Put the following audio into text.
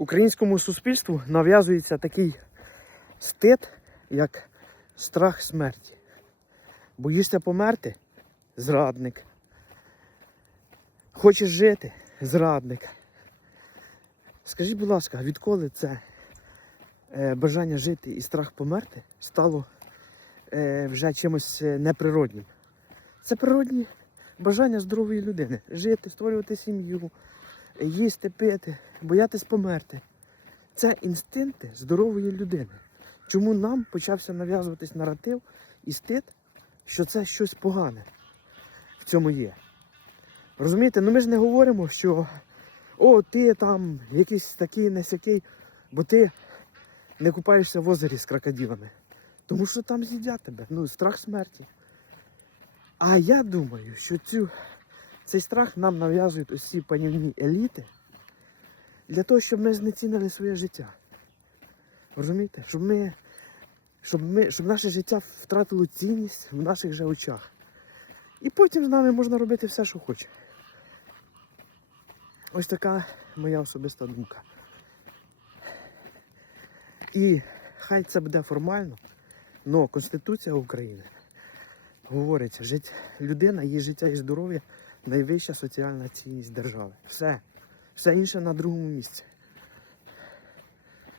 Українському суспільству нав'язується такий стид, як страх смерті. Боїшся померти зрадник. Хочеш жити зрадник. Скажіть, будь ласка, відколи це е, бажання жити і страх померти стало е, вже чимось е, неприроднім? Це природні бажання здорової людини. Жити, створювати сім'ю, їсти, пити, боятись померти. Це інстинкти здорової людини. Чому нам почався нав'язуватись наратив і стид, що це щось погане в цьому є? Розумієте, ну ми ж не говоримо, що о, ти там якийсь такий не сякий, бо ти не купаєшся в озері з крокодилами. Тому що там з'їдять тебе. Ну, страх смерті. А я думаю, що цю, цей страх нам нав'язують усі панівні еліти для того, щоб ми знецінили своє життя. Розумієте? Щоб ми, щоб ми, щоб наше життя втратило цінність в наших же очах. І потім з нами можна робити все, що хоче. Ось така моя особиста думка. І хай це буде формально, але Конституція України говорить, жить, людина, її життя і здоров'я найвища соціальна цінність держави. Все. Все інше на другому місці.